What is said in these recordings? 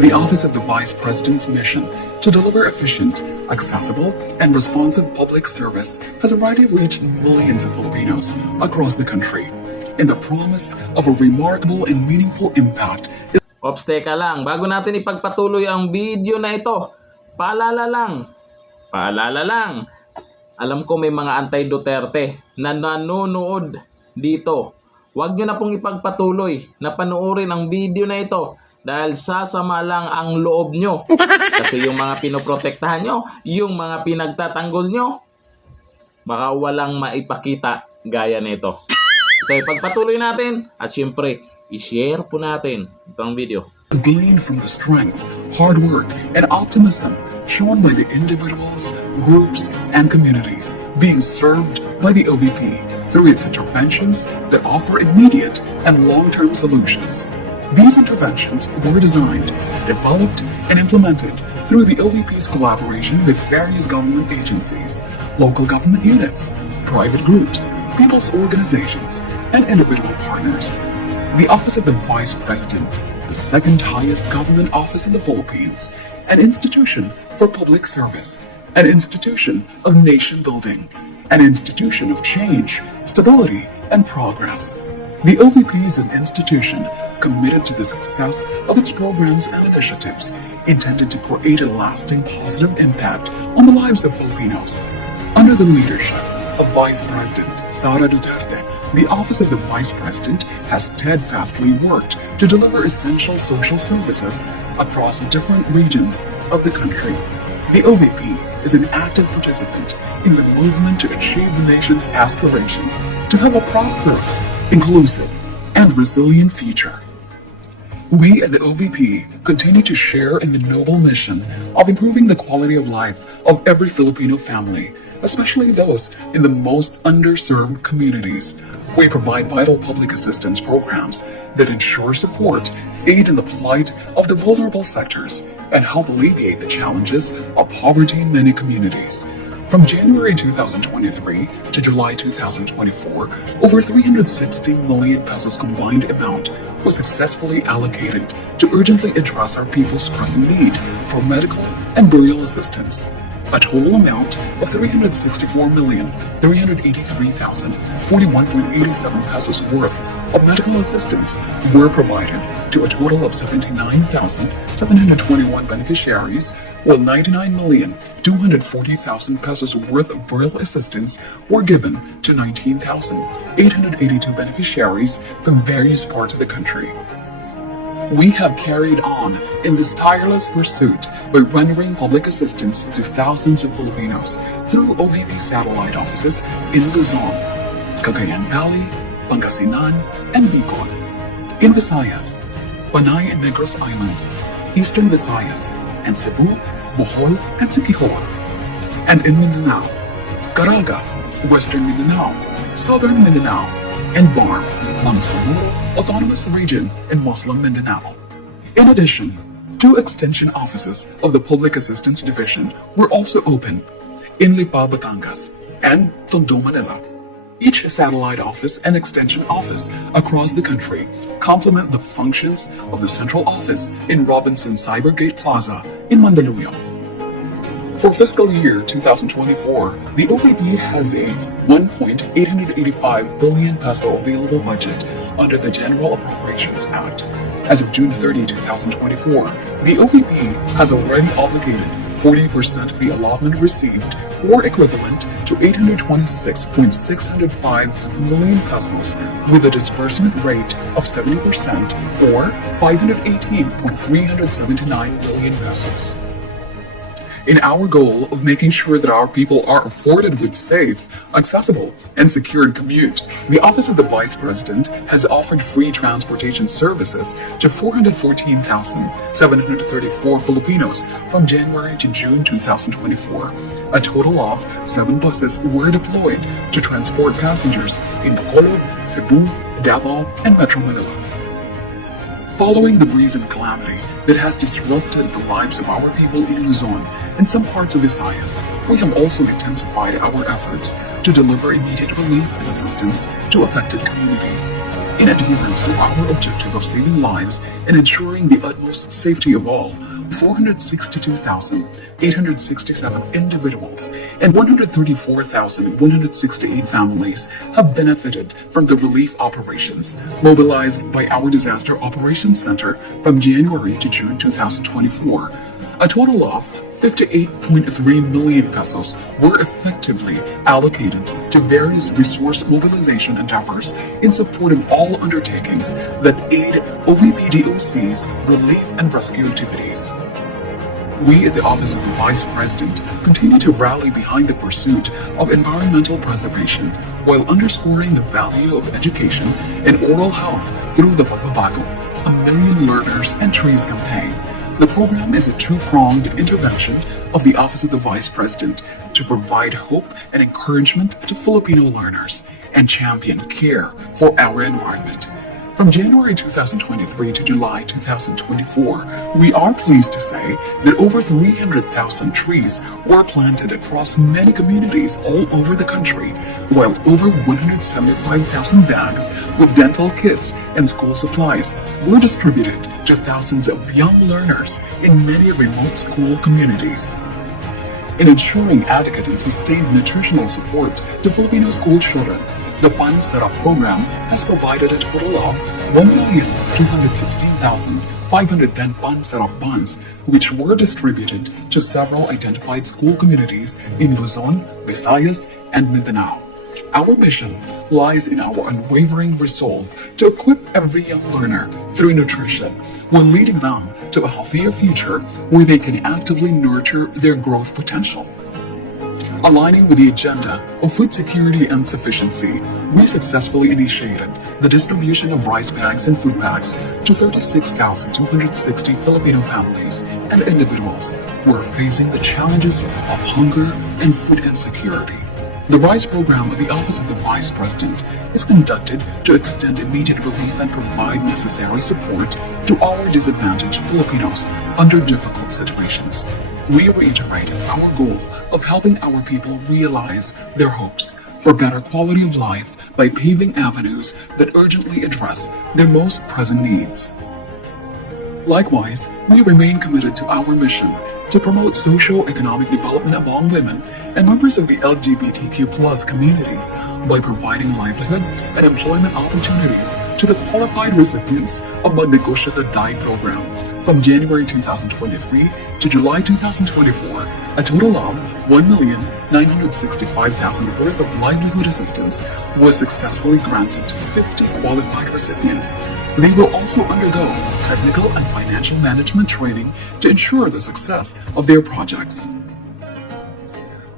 The Office of the Vice President's mission to deliver efficient, accessible, and responsive public service has already reached millions of Filipinos across the country, and the promise of a remarkable and meaningful impact. Ops, teka lang. Bago natin ipagpatuloy ang video na ito, paalala lang. Alam ko may mga Anti-Duterte na nanonood dito. Huwag nyo na pong ipagpatuloy na panoorin ang video na ito dahil sasama lang ang loob nyo. Kasi yung mga pinoprotektahan nyo, yung mga pinagtatanggol nyo, baka walang maipakita gaya nito. Ito, ipagpatuloy natin at syempre, i-share po natin itong video. Gleaned from the strength, hard work, and optimism shown by the individuals, groups, and communities being served by the OVP through its interventions that offer immediate and long-term solutions. These interventions were designed, developed, and implemented through the OVP's collaboration with various government agencies, local government units, private groups, people's organizations, and individual partners. The Office of the Vice President, the second highest government office in the Philippines, an institution for public service, an institution of nation building, an institution of change, stability, and progress. The OVP is an institution committed to the success of its programs and initiatives intended to create a lasting positive impact on the lives of Filipinos. Under the leadership of Vice President Sara Duterte, the Office of the Vice President has steadfastly worked to deliver essential social services across different regions of the country. The OVP is an active participant in the movement to achieve the nation's aspiration to have a prosperous, inclusive, and resilient future. We at the OVP continue to share in the noble mission of improving the quality of life of every Filipino family, especially those in the most underserved communities. We provide vital public assistance programs that ensure support, aid in the plight of the vulnerable sectors, and help alleviate the challenges of poverty in many communities. From January 2023 to July 2024, over 360 million pesos combined amount was successfully allocated to urgently address our people's pressing need for medical and burial assistance. A total amount of 364,383,041.87 pesos worth of medical assistance were provided to a total of 79,721 beneficiaries, while 99,240,000 pesos worth of burial assistance were given to 19,882 beneficiaries from various parts of the country. We have carried on in this tireless pursuit by rendering public assistance to thousands of Filipinos through OVP satellite offices in Luzon, Cagayan Valley, Pangasinan, and Bicol. In Visayas, Panay and Negros Islands, Eastern Visayas, and Cebu, Bohol, and Siquijor. And in Mindanao, Caraga, Western Mindanao, Southern Mindanao, and BARM, Bangsamoro Autonomous Region in Muslim Mindanao. In addition, 2 extension offices of the Public Assistance Division were also opened in Lipa, Batangas, and Tondo, Manila. Each satellite office and extension office across the country complement the functions of the central office in Robinson Cybergate Plaza in Mandaluyong. For fiscal year 2024, the OVP has a 1.885 billion peso available budget under the General Appropriations Act. As of June 30, 2024, the OVP has already obligated 40% of the allotment received, or equivalent to 826.605 million pesos, with a disbursement rate of 70%, or 518.379 million pesos. In our goal of making sure that our people are afforded with safe, accessible, and secured commute, the Office of the Vice President has offered free transportation services to 414,734 Filipinos from January to June 2024. A total of 7 buses were deployed to transport passengers in Bacolod, Cebu, Davao, and Metro Manila. Following the recent calamity that has disrupted the lives of our people in Luzon and some parts of Visayas, we have also intensified our efforts to deliver immediate relief and assistance to affected communities. in adherence to our objective of saving lives and ensuring the utmost safety of all, 462,867 individuals and 134,168 families have benefited from the relief operations mobilized by our Disaster Operations Center from January to June 2024. A total of 58.3 million pesos were effectively allocated to various resource mobilization endeavors in support of all undertakings that aid OVP DOC's relief and rescue activities. We at the Office of the Vice President continue to rally behind the pursuit of environmental preservation while underscoring the value of education and oral health through the Pagbabago, a Million Learners and Trees campaign. The program is a two-pronged intervention of the Office of the Vice President to provide hope and encouragement to Filipino learners and champion care for our environment. From January 2023 to July 2024, we are pleased to say that over 300,000 trees were planted across many communities all over the country, while over 175,000 bags with dental kits and school supplies were distributed to thousands of young learners in many remote school communities. In ensuring adequate and sustained nutritional support to Filipino school children, the Pan Sarap program has provided a total of 1,216,510 Pan Sarap buns, which were distributed to several identified school communities in Luzon, Visayas, and Mindanao. Our mission lies in our unwavering resolve to equip every young learner through nutrition, while leading them to a healthier future where they can actively nurture their growth potential. Aligning with the agenda of food security and sufficiency, we successfully initiated the distribution of rice bags and food bags to 36,260 Filipino families and individuals who are facing the challenges of hunger and food insecurity. The RISE program of the Office of the Vice President is conducted to extend immediate relief and provide necessary support to our disadvantaged Filipinos under difficult situations. We reiterate our goal of helping our people realize their hopes for better quality of life by paving avenues that urgently address their most present needs. Likewise, we remain committed to our mission to promote socio-economic development among women and members of the LGBTQ+ communities by providing livelihood and employment opportunities to the qualified recipients of the Magnegosyo Taday program. From January 2023 to July 2024, a total of 1,965,000 worth of livelihood assistance was successfully granted to 50 qualified recipients. They will also undergo technical and financial management training to ensure the success of their projects.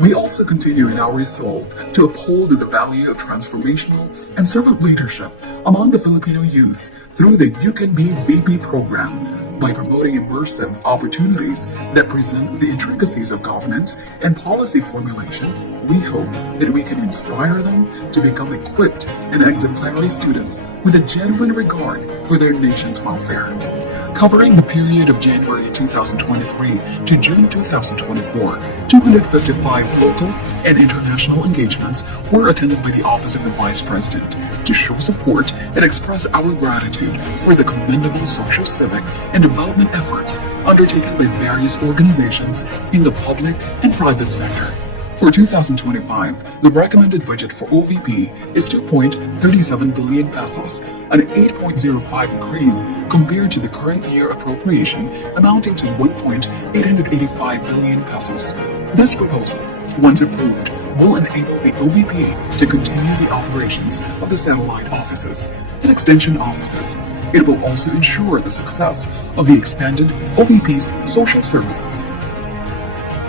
We also continue in our resolve to uphold the value of transformational and servant leadership among the Filipino youth through the You Can Be VP program. By promoting immersive opportunities that present the intricacies of governance and policy formulation, we hope that we can inspire them to become equipped and exemplary students with a genuine regard for their nation's welfare. Covering the period of January 2023 to June 2024, 255 local and international engagements were attended by the Office of the Vice President to show support and express our gratitude for the commendable social, civic, and development efforts undertaken by various organizations in the public and private sector. For 2025, the recommended budget for OVP is 2.37 billion pesos, an 8.05 increase compared to the current year appropriation amounting to 1.885 billion pesos. This proposal, once approved, will enable the OVP to continue the operations of the satellite offices and extension offices. It will also ensure the success of the expanded OVP's social services.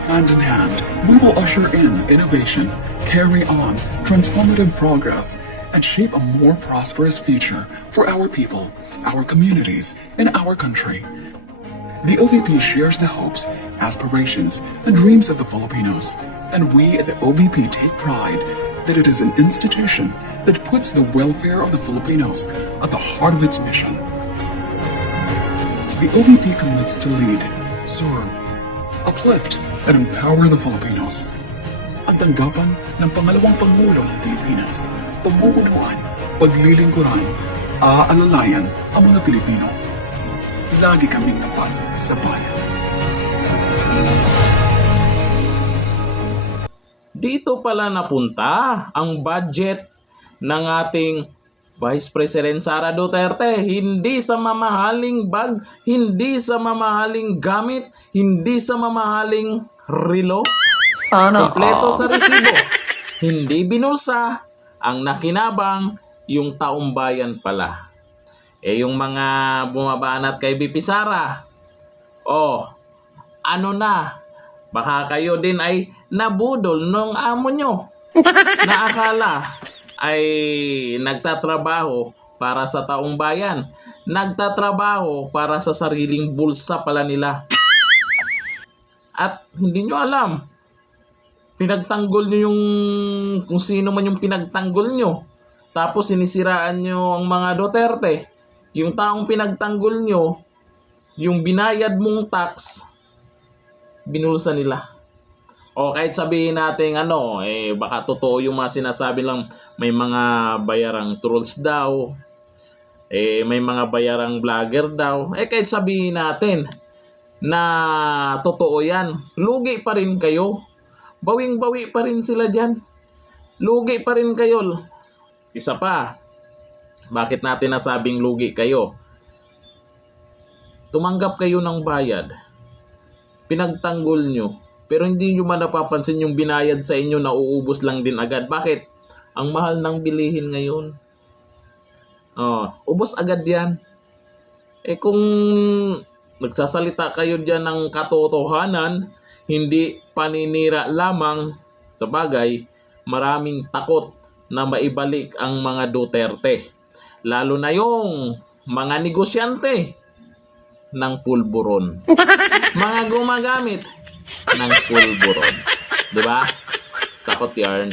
Hand in hand, we will usher in innovation, carry on transformative progress, and shape a more prosperous future for our people, our communities, and our country. The OVP shares the hopes, aspirations, and dreams of the Filipinos, and we at the OVP take pride that it is an institution that puts the welfare of the Filipinos at the heart of its mission. The OVP commits to lead, serve, uplift, and empower the Filipinos. Ang tanggapan ng pangalawang Pangulo ng Pilipinas, pamumunuan, paglilingkuran, Aalalayan ang mga Pilipino. Lagi kaming tapat sa bayan. Dito pala napunta ang budget ng ating Vice President Sara Duterte. Hindi sa mamahaling bag, hindi sa mamahaling gamit, hindi sa mamahaling relo. Sana Kompleto sa resibo. Hindi binulsa. Ang nakinabang, yung taong bayan pala. Yung mga bumabanat kay BP Sara, ano na, baka kayo din ay nabudol ng amo nyo na akala ay nagtatrabaho para sa taong bayan. Nagtatrabaho para sa sariling bulsa pala nila. At hindi nyo alam, pinagtanggol nyo yung kung sino man yung pinagtanggol nyo. Tapos sinisiraan nyo ang mga Duterte. Yung taong pinagtanggol nyo, yung binayad mong tax, binulsa nila. O kahit sabihin natin baka totoo yung mga sinasabi lang, may mga bayarang trolls daw, may mga bayarang vlogger daw. Kahit sabihin natin na totoo yan, lugi pa rin kayo. Bawing-bawi pa rin sila dyan. Lugi pa rin kayo. Isa pa, bakit natin nasabing lugi kayo? Tumanggap kayo ng bayad. Pinagtanggol nyo. Pero hindi nyo man napapansin yung binayad sa inyo na uubos lang din agad. Bakit? Ang mahal ng bilihin ngayon. Ubos agad yan. Kung nagsasalita kayo dyan ng katotohanan, hindi paninira lamang, sa bagay, maraming takot na maibalik ang mga Duterte. Lalo na yung mga negosyante ng pulburon. Mga gumagamit ng pulburon. Diba? Takot yarn.